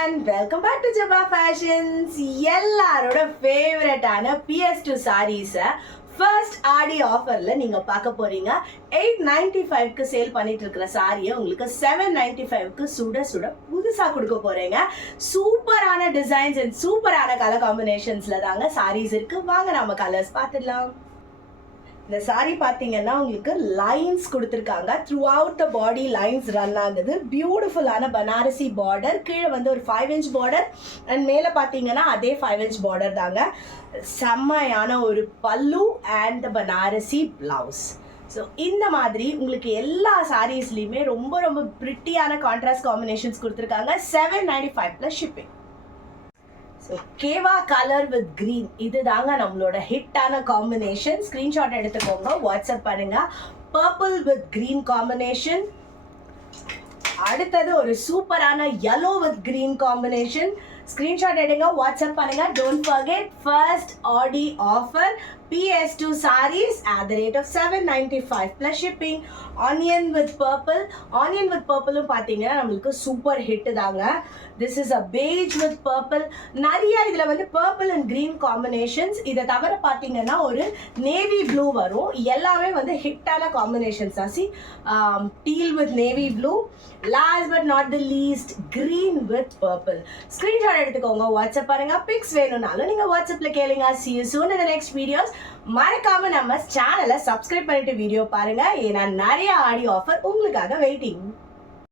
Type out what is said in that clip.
everyone, welcome back to Jabba Fashions. எல்லாரோட ஃபேவரட்டான PS2 sarees first ஆடி ஆஃபர்ல நீங்க பார்க்க போறீங்க. 895 க்கு சேல் பண்ணிட்டு இருக்கிற சாரியை உங்களுக்கு 795 க்கு சுட சுட புதுசா கொடுக்க போறீங்க. சூப்பரான டிசைன்ஸ் அண்ட் சூப்பரான கலர் காம்பினேஷன்ஸ்ல தாங்க சாரீஸ் இருக்கு. வாங்க நம்ம கலர்ஸ் பார்த்துடலாம். இந்த சாரி பார்த்தீங்கன்னா உங்களுக்கு லைன்ஸ் கொடுத்துருக்காங்க. Through out the body lines run ஆகுது. பியூட்டிஃபுல்லான பனாரசி பார்டர், கீழே வந்து ஒரு 5 inch பார்டர் அண்ட் மேலே பார்த்தீங்கன்னா அதே 5 inch பார்டர் தாங்க. செம்மையான ஒரு பல்லு and the Banarasi blouse. So இந்த மாதிரி உங்களுக்கு எல்லா சாரீஸ்லையுமே ரொம்ப ரொம்ப பிரிட்டியான கான்ட்ராஸ்ட் காம்பினேஷன்ஸ் கொடுத்துருக்காங்க. 795 + ஷிப்பிங். ஸோ கேவா கலர் வித் க்ரீன், இது தாங்க நம்மளோட ஹிட்டான காம்பினேஷன். ஸ்க்ரீன்ஷாட் எடுத்துக்கோங்க, வாட்ஸ்அப் பண்ணுங்க. Purple with green combination. அடுத்தது ஒரு சூப்பரான yellow with green combination. Screenshot எடுங்க, வாட்ஸ்அப் பண்ணுங்க. Don't forget first Aadi offer PS2 sarees at the rate of 795 plus shipping. Onion with purple. Onion with purple பார்த்தீங்கன்னா நம்மளுக்கு super hit தாங்க. This is a beige with purple. நிறைய இதில் வந்து purple and green combinations. இதை தவிர பார்த்தீங்கன்னா ஒரு navy blue வரும். எல்லாமே வந்து ஹிட்டான காம்பினேஷன்ஸ் தான். C teal with navy blue. Last but not the least, green with purple. Screenshot எடுத்துக்கோங்க, வாட்ஸ்அப் பாருங்க. பிக்ஸ் வேணும்னாலும் நீங்கள் வாட்ஸ்அப்பில் கேளுங்க. See you soon in the next videos. மறக்காம நம்ம சேனலை சப்ஸ்கிரைப் பண்ணிட்டு வீடியோ பாருங்க, ஏன்னா நிறைய ஆடியோ ஆஃபர் உங்களுக்காக வெயிட்டிங்.